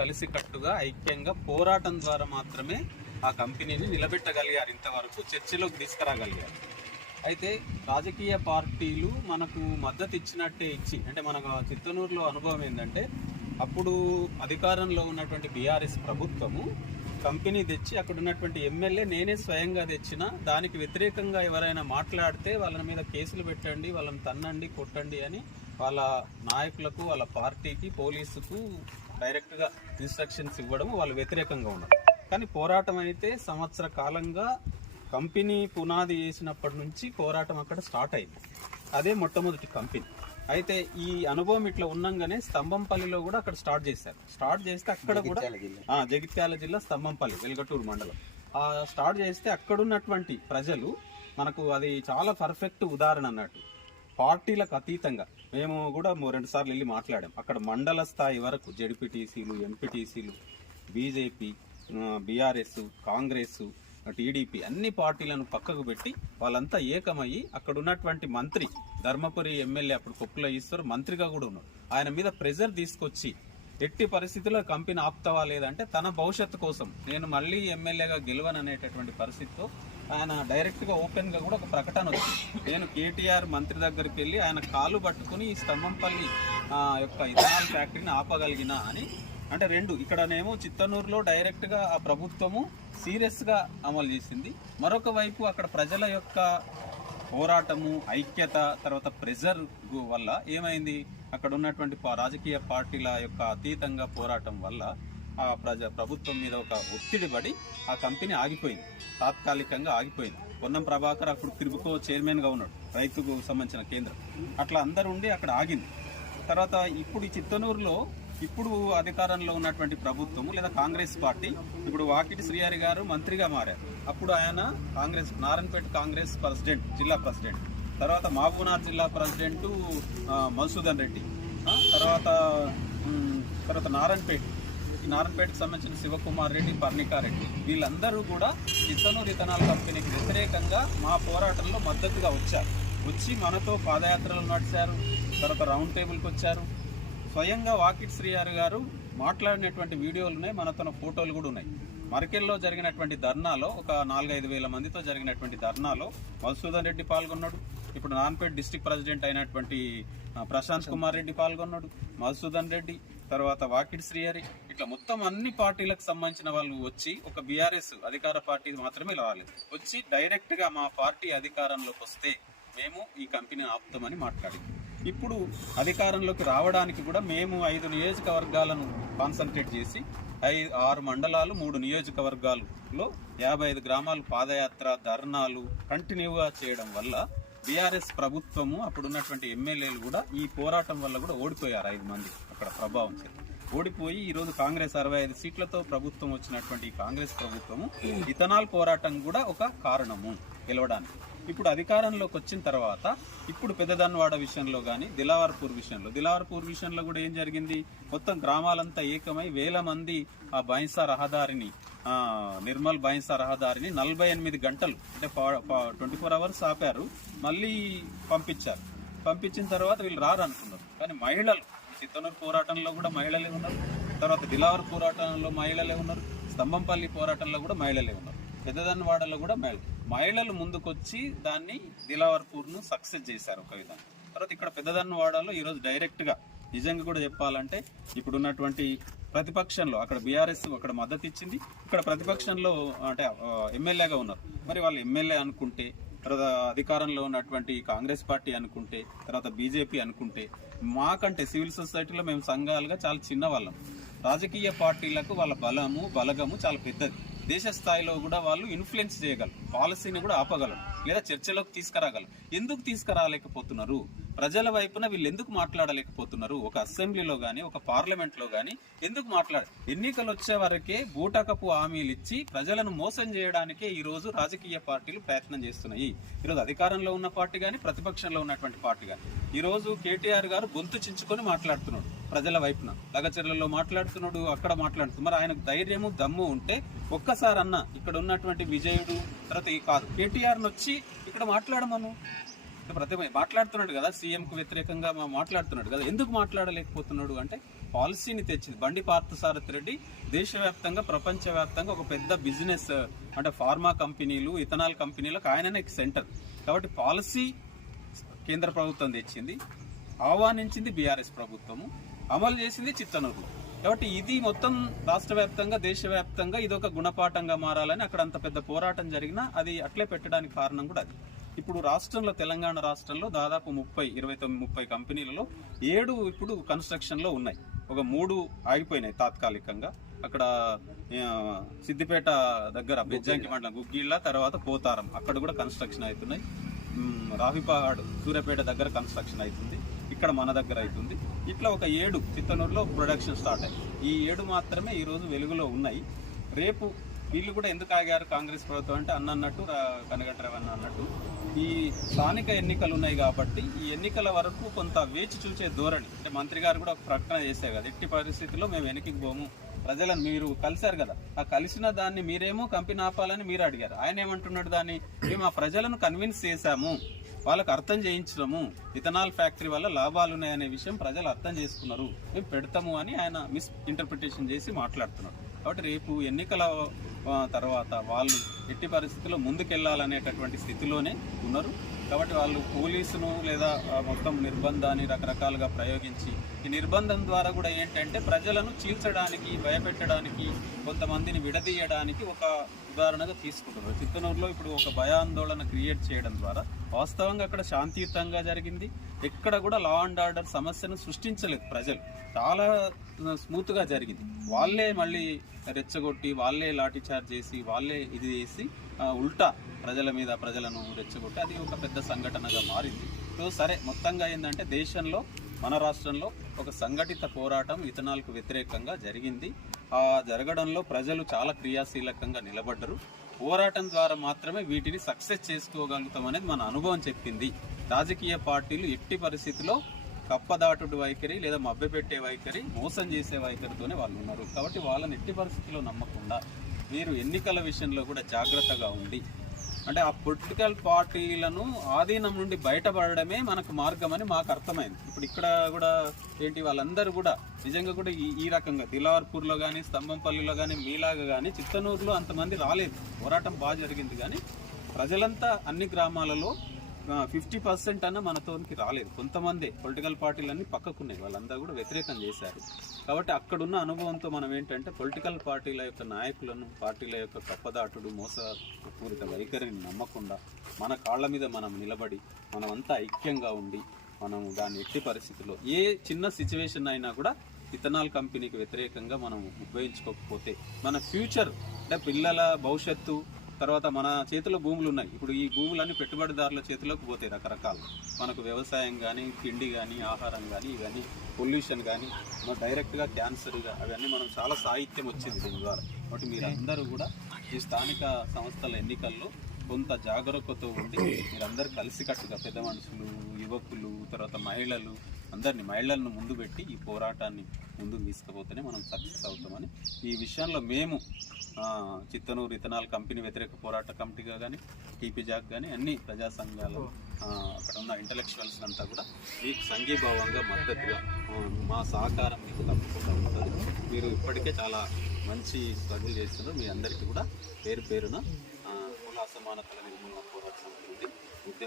కలిసికట్టుగా ఐక్యంగా పోరాటం ద్వారా మాత్రమే ఆ కంపెనీని నిలబెట్టగలిగారు, ఇంతవరకు చర్చలోకి తీసుకురాగలిగారు. అయితే రాజకీయ పార్టీలు మనకు మద్దతు ఇచ్చినట్టే ఇచ్చి, అంటే మనకు చిత్తనూరులో అనుభవం ఏంటంటే, అప్పుడు అధికారంలో ఉన్నటువంటి బీఆర్ఎస్ ప్రభుత్వము కంపెనీ తెచ్చి అక్కడ ఉన్నటువంటి ఎమ్మెల్యే నేనే స్వయంగా తెచ్చిన, దానికి వ్యతిరేకంగా ఎవరైనా మాట్లాడితే వాళ్ళ మీద కేసులు పెట్టండి, వాళ్ళని తన్నండి, కొట్టండి అని వాళ్ళ నాయకులకు, వాళ్ళ పార్టీకి, పోలీసుకు డైరెక్ట్గా ఇన్స్ట్రక్షన్స్ ఇవ్వడం, వాళ్ళు వ్యతిరేకంగా ఉన్నారు. కానీ పోరాటం అయితే సంవత్సర కాలంగా కంపెనీ పునాది వేసినప్పటి నుంచి పోరాటం అక్కడ స్టార్ట్ అయింది. అదే మొట్టమొదటి కంపెనీ. అయితే ఈ అనుభవం ఇట్లా ఉన్నాగానే స్తంభంపల్లిలో కూడా అక్కడ స్టార్ట్ చేశారు. స్టార్ట్ చేస్తే అక్కడ కూడా జగిత్యాల జిల్లా స్తంభంపల్లి, వెల్గటూరు మండలం స్టార్ట్ చేస్తే అక్కడున్నటువంటి ప్రజలు, మనకు అది చాలా పర్ఫెక్ట్ ఉదాహరణ అన్నట్టు, పార్టీలకు అతీతంగా మేము కూడా 2 సార్లు వెళ్ళి మాట్లాడాం. అక్కడ మండల స్థాయి వరకు జెడ్పీటీసీలు, ఎంపీటీసీలు, బీజేపీ, బీఆర్ఎస్, కాంగ్రెస్, టీడీపీ అన్ని పార్టీలను పక్కకు పెట్టి వాళ్ళంతా ఏకమయ్యి అక్కడ ఉన్నటువంటి మంత్రి, ధర్మపురి ఎమ్మెల్యే అప్పుడు కొప్పుల ఈశ్వర్ మంత్రిగా కూడా ఉన్నాడు, ఆయన మీద ప్రెజర్ తీసుకొచ్చి ఎట్టి పరిస్థితుల్లో కంపెనీ ఆపుతావా లేదంటే తన భవిష్యత్తు కోసం నేను మళ్ళీ ఎమ్మెల్యేగా గెలవననేటటువంటి పరిస్థితితో ఆయన డైరెక్ట్గా ఓపెన్గా కూడా ఒక ప్రకటన వచ్చింది. నేను కేటీఆర్ మంత్రి దగ్గరికి వెళ్ళి ఆయన కాలు పట్టుకుని ఈ స్తంభంపల్లి యొక్క ఇథనాల్ ఫ్యాక్టరీని ఆపగలిగిన అని. అంటే రెండు, ఇక్కడనేమో చిత్తనూరులో డైరెక్ట్గా ఆ ప్రభుత్వము సీరియస్గా అమలు చేసింది, మరొక వైపు అక్కడ ప్రజల యొక్క పోరాటము, ఐక్యత, తర్వాత ప్రెజర్ వల్ల ఏమైంది, అక్కడ ఉన్నటువంటి రాజకీయ పార్టీల యొక్క అతీతంగా పోరాటం వల్ల ఆ ప్రభుత్వం మీద ఒక ఒత్తిడి పడి ఆ కంపెనీ ఆగిపోయింది, తాత్కాలికంగా ఆగిపోయింది. పొన్నం ప్రభాకర్ అప్పుడు తిరుపతిలో చైర్మన్గా ఉన్నాడు, రైతుకు సంబంధించిన కేంద్రం. అట్లా అందరూ ఉండి అక్కడ ఆగింది. తర్వాత ఇప్పుడు ఈ చిత్తనూరులో ఇప్పుడు అధికారంలో ఉన్నటువంటి ప్రభుత్వము లేదా కాంగ్రెస్ పార్టీ, ఇప్పుడు వాకిటి శ్రీహరి గారు మంత్రిగా మారారు. అప్పుడు ఆయన కాంగ్రెస్, నారాయణపేట కాంగ్రెస్ ప్రెసిడెంట్, జిల్లా ప్రెసిడెంట్, తర్వాత మహబూబ్నగర్ జిల్లా ప్రెసిడెంట్ మధుసూదన్ రెడ్డి, తర్వాత నారాయణపేటకు సంబంధించిన శివకుమార్ రెడ్డి, పర్ణికారెడ్డి, వీళ్ళందరూ కూడా చిత్తనూరు ఇథనాల్ కంపెనీకి వ్యతిరేకంగా మా పోరాటంలో మద్దతుగా వచ్చి మనతో పాదయాత్రలు నడిచారు. తర్వాత రౌండ్ టేబుల్కి వచ్చారు. స్వయంగా వాకిట్ శ్రీహరి గారు మాట్లాడినటువంటి వీడియోలు ఉన్నాయి, మనతో ఫోటోలు కూడా ఉన్నాయి. మరకెల్లో జరిగినటువంటి ధర్నాలో, ఒక 4-5 వేల మందితో జరిగినటువంటి ధర్నాలో మధుసూదన్ రెడ్డి పాల్గొన్నాడు. ఇప్పుడు నారాయణపేట డిస్ట్రిక్ట్ ప్రెసిడెంట్ అయినటువంటి ప్రశాంత్ కుమార్ రెడ్డి పాల్గొన్నాడు, మధుసూదన్ రెడ్డి, తర్వాత వాకిట్ శ్రీహరి, ఇట్లా మొత్తం అన్ని పార్టీలకు సంబంధించిన వాళ్ళు వచ్చి, ఒక బీఆర్ఎస్ అధికార పార్టీ మాత్రమే రాలేదు, వచ్చి డైరెక్ట్గా మా పార్టీ అధికారంలోకి వస్తే మేము ఈ కంపెనీ ఆపుతామని మాట్లాడింది. ఇప్పుడు అధికారంలోకి రావడానికి కూడా మేము 5 నియోజకవర్గాలను కాన్సన్ట్రేట్ చేసి 6 మండలాలు, 3 నియోజకవర్గాలలో 55 గ్రామాలు పాదయాత్ర, ధర్నాలు కంటిన్యూగా చేయడం వల్ల బీఆర్ఎస్ ప్రభుత్వము, అప్పుడున్నటువంటి ఎమ్మెల్యేలు కూడా ఈ పోరాటం వల్ల కూడా ఓడిపోయారు. 5 మంది అక్కడ ప్రభావం చేత ఓడిపోయి ఈరోజు కాంగ్రెస్ 65 సీట్లతో ప్రభుత్వం వచ్చినటువంటి ఈ కాంగ్రెస్ ప్రభుత్వము ఇథనాల్ పోరాటం కూడా ఒక కారణము గెలవడానికి. ఇప్పుడు అధికారంలోకి వచ్చిన తర్వాత ఇప్పుడు పెద్దదన్వాడ విషయంలో కానీ, దిలావర్పూర్ విషయంలో కూడా ఏం జరిగింది, మొత్తం గ్రామాలంతా ఏకమై 1000 మంది ఆ బైన్సా రహదారిని, నిర్మల్ బైన్సా రహదారిని 48 గంటలు, అంటే 24 అవర్స్ ఆపారు, మళ్ళీ పంపించిన తర్వాత వీళ్ళు రారనుకున్నారు. కానీ మహిళలు, చిత్తనూరు పోరాటంలో కూడా మహిళలే ఉన్నారు, తర్వాత దిలావర్ పోరాటంలో మహిళలే ఉన్నారు, స్తంభంపల్లి పోరాటంలో కూడా మహిళలే ఉన్నారు, పెద్దదన్వాడలో కూడా మహిళలు ముందుకొచ్చి దాన్ని దిలావర్పూర్ను సక్సెస్ చేశారు ఒక విధంగా. తర్వాత ఇక్కడ పెద్దదన్వాడలో ఈరోజు డైరెక్ట్గా నిజంగా కూడా చెప్పాలంటే, ఇప్పుడు ఉన్నటువంటి ప్రతిపక్షంలో అక్కడ బీఆర్ఎస్ అక్కడ మద్దతు ఇచ్చింది, ఇక్కడ ప్రతిపక్షంలో అంటే ఎమ్మెల్యేగా ఉన్నారు. మరి వాళ్ళు ఎమ్మెల్యే అనుకుంటే, తర్వాత అధికారంలో ఉన్నటువంటి కాంగ్రెస్ పార్టీ అనుకుంటే, తర్వాత బీజేపీ అనుకుంటే, మాకంటే సివిల్ సొసైటీలో మేము సంఘాలుగా చాలా చిన్నవాళ్ళం. రాజకీయ పార్టీలకు వాళ్ళ బలగము చాలా పెద్దది. దేశ స్థాయిలో కూడా వాళ్ళు ఇన్ఫ్లుయెన్స్ చేయగలరు, పాలసీని కూడా ఆపగలరు, లేదా చర్చలోకి తీసుకురాగలరు. ఎందుకు తీసుకురాలేకపోతున్నారు? ప్రజల వైపున వీళ్ళు ఎందుకు మాట్లాడలేకపోతున్నారు? ఒక అసెంబ్లీలో కానీ, ఒక పార్లమెంట్లో కానీ ఎందుకు ఎన్నికలు వచ్చే వరకే బూటకపు హామీలు ఇచ్చి ప్రజలను మోసం చేయడానికే ఈరోజు రాజకీయ పార్టీలు ప్రయత్నం చేస్తున్నాయి. ఈరోజు అధికారంలో ఉన్న పార్టీ కానీ, ప్రతిపక్షంలో ఉన్నటువంటి పార్టీ కానీ. ఈరోజు కేటీఆర్ గారు గొంతు చించుకొని మాట్లాడుతున్నాడు ప్రజల వైపున, లగచర్లలో మాట్లాడుతున్నాడు, అక్కడ మాట్లాడుతున్నాడు. మరి ఆయనకు ధైర్యము, దమ్ము ఉంటే ఒక్కసారి అన్న ఇక్కడ ఉన్నటువంటి విజయుడు, తర్వాత కాదు కేటీఆర్ని వచ్చి ఇక్కడ మాట్లాడమను. మాట్లాడుతున్నాడు కదా, సీఎంకు వ్యతిరేకంగా మాట్లాడుతున్నాడు కదా, ఎందుకు మాట్లాడలేకపోతున్నాడు అంటే పాలసీని తెచ్చింది. బండి పార్థసారథి రెడ్డి దేశవ్యాప్తంగా ప్రపంచవ్యాప్తంగా ఒక పెద్ద బిజినెస్ అంటే ఫార్మా కంపెనీలు, ఇథనాల్ కంపెనీలకు ఆయననే సెంటర్. కాబట్టి పాలసీ కేంద్ర ప్రభుత్వం తెచ్చింది, ఆహ్వానించింది బీఆర్ఎస్ ప్రభుత్వము, అమలు చేసింది చిత్తనూరులో. కాబట్టి ఇది మొత్తం రాష్ట్ర వ్యాప్తంగా, దేశవ్యాప్తంగా ఇది ఒక గుణపాఠంగా మారాలని అక్కడ అంత పెద్ద పోరాటం జరిగినా అది అట్లే పెట్టడానికి కారణం కూడా అది. ఇప్పుడు రాష్ట్రంలో, తెలంగాణ రాష్ట్రంలో దాదాపు 29-30 కంపెనీలలో 7 ఇప్పుడు కన్స్ట్రక్షన్లో ఉన్నాయి. ఒక 3 ఆగిపోయినాయి తాత్కాలికంగా. అక్కడ సిద్దిపేట దగ్గర బెజ్జంకి మండలం గుగ్గిళ్ళ, తర్వాత పోతారం అక్కడ కూడా కన్స్ట్రక్షన్ అవుతున్నాయి. రావిపహాడ్ సూర్యాపేట దగ్గర కన్స్ట్రక్షన్ అవుతుంది, ఇక్కడ మన దగ్గర అవుతుంది. ఇట్లా ఒక 7 చిత్తనూరులో ప్రొడక్షన్ స్టార్ట్ అయ్యి ఈ 7 మాత్రమే ఈరోజు వెలుగులో ఉన్నాయి. రేపు వీళ్ళు కూడా ఎందుకు ఆగారు కాంగ్రెస్ ప్రభుత్వం అంటే అన్నట్టు కనగంట రవణ అన్నట్టు ఈ స్థానిక ఎన్నికలు ఉన్నాయి కాబట్టి ఈ ఎన్నికల వరకు కొంత వేచి చూసే ధోరణి. అంటే మంత్రి గారు కూడా ఒక ప్రకటన చేశారు కదా, ఎట్టి పరిస్థితుల్లో మేము వెనక్కి పోము, ప్రజలను మీరు కలిశారు కదా, ఆ కలిసిన దాన్ని మీరేమో కంపెనీ ఆపాలని మీరు అడిగారు. ఆయన ఏమంటున్నాడు, దాన్ని మేము ఆ ప్రజలను కన్విన్స్ చేశాము, వాళ్ళకు అర్థం చేయించడము, ఇథనాల్ ఫ్యాక్టరీ వల్ల లాభాలు ఉన్నాయనే విషయం ప్రజలు అర్థం చేసుకున్నారు, మేము పెడతాము అని ఆయన మిస్ ఇంటర్ప్రిటేషన్ చేసి మాట్లాడుతున్నారు. కాబట్టి రేపు ఎన్నికల తర్వాత వాళ్ళు ఎట్టి పరిస్థితుల్లో ముందుకెళ్లాలనేటటువంటి స్థితిలోనే ఉన్నారు. కాబట్టి వాళ్ళు పోలీసును లేదా మొత్తం నిర్బంధాన్ని రకరకాలుగా ప్రయోగించి ఈ నిర్బంధం ద్వారా కూడా ఏంటంటే ప్రజలను చీల్చడానికి, భయపెట్టడానికి, కొంతమందిని విడదీయడానికి ఒక ఉదాహరణగా తీసుకుంటున్నారు. చిత్తనూరులో ఇప్పుడు ఒక భయాందోళన క్రియేట్ చేయడం ద్వారా వాస్తవంగా అక్కడ శాంతియుతంగా జరిగింది, ఎక్కడ కూడా లా అండ్ ఆర్డర్ సమస్యను సృష్టించలేదు. ప్రజలు చాలా స్మూత్గా జరిగింది. వాళ్ళే మళ్ళీ రెచ్చగొట్టి, వాళ్ళే లాఠీ చార్జ్ చేసి, వాళ్ళే ఇది చేసి ఉల్టా ప్రజలను రెచ్చగొట్టి అది ఒక పెద్ద సంఘటనగా మారింది. సో సరే, మొత్తంగా ఏంటంటే దేశంలో, మన రాష్ట్రంలో ఒక సంఘటిత పోరాటం ఇథనాల్కు వ్యతిరేకంగా జరిగింది. ఆ జరగడంలో ప్రజలు చాలా క్రియాశీలకంగా నిలబడ్డరు. పోరాటం ద్వారా మాత్రమే వీటిని సక్సెస్ చేసుకోగలుగుతాం అనేది మన అనుభవం చెప్పింది. రాజకీయ పార్టీలు ఎట్టి పరిస్థితిలో కప్పదాటుడు వైఖరి లేదా మభ్యపెట్టే వైఖరి, మోసం చేసే వైఖరితోనే వాళ్ళు ఉన్నారు. కాబట్టి వాళ్ళని ఎట్టి పరిస్థితిలో నమ్మకుండా మీరు ఎన్నికల విషయంలో కూడా జాగ్రత్తగా ఉండి, అంటే ఆ పొలిటికల్ పార్టీలను ఆధీనం నుండి బయటపడడమే మనకు మార్గం అని మాకు అర్థమైంది. ఇప్పుడు ఇక్కడ కూడా ఏంటి, వాళ్ళందరూ కూడా నిజంగా కూడా ఈ రకంగా దిలావర్పూర్లో కానీ, స్తంభంపల్లిలో కానీ, మీలాగా కానీ చిత్తనూరులో అంతమంది రాలేదు. పోరాటం బాగా జరిగింది, కానీ ప్రజలంతా అన్ని గ్రామాలలో 50% అన్న మనతోనికి రాలేదు. కొంతమంది పొలిటికల్ పార్టీలన్నీ పక్కకున్నాయి, వాళ్ళందరూ కూడా వ్యతిరేకం చేశారు. కాబట్టి అక్కడున్న అనుభవంతో మనం ఏంటంటే పొలిటికల్ పార్టీల యొక్క నాయకులను, పార్టీల యొక్క కప్పదాటుడు, మోసపూరిత వైఖరిని నమ్మకుండా మన కాళ్ళ మీద మనం నిలబడి, మనమంతా ఐక్యంగా ఉండి, మనం దాన్ని ఎట్టి పరిస్థితుల్లో ఏ చిన్న సిచ్యువేషన్ అయినా కూడా ఇథనాల్ కంపెనీకి వ్యతిరేకంగా మనం ఉపయోగించుకోకపోతే మన ఫ్యూచర్ అంటే పిల్లల భవిష్యత్తు, తర్వాత మన చేతిలో భూములు ఉన్నాయి. ఇప్పుడు ఈ భూములన్నీ పెట్టుబడిదారుల చేతిలోకి పోతాయి. రకరకాలు మనకు వ్యవసాయం కానీ, తిండి కానీ, ఆహారం కానీ, ఇవన్నీ పొల్యూషన్ కానీ, డైరెక్ట్గా క్యాన్సర్గా అవన్నీ మనం చాలా సాహిత్యం వచ్చింది దీని ద్వారా. కాబట్టి మీరందరూ కూడా ఈ స్థానిక సంస్థల ఎన్నికల్లో కొంత జాగరూకతో ఉండి మీరందరూ కలిసికట్టుగా పెద్ద మనుషులు, యువకులు, తర్వాత మహిళలను ముందు పెట్టి ఈ పోరాటాన్ని ముందుకు తీసుకుపోతేనే మనం సక్సెస్ అవుతామని ఈ విషయంలో మేము చిత్తనూరు ఇథనాల్ కంపెనీ వ్యతిరేక పోరాట కమిటీగా కానీ, టీపీ జాక్ కానీ అన్ని ప్రజా సంఘాలు, అక్కడ ఉన్న ఇంటలెక్చువల్స్ అంతా కూడా మీకు సంఘీభావంగా మద్దతుగా మా సహకారం మీకు తప్పకుండా ఉంటుంది. మీరు ఇప్పటికే చాలా మంచి స్ట్రగుల్ చేస్తున్నారు. మీ అందరికీ కూడా పేరు పేరున కుల అసమానతల నిర్మూలన పోరాట సమితి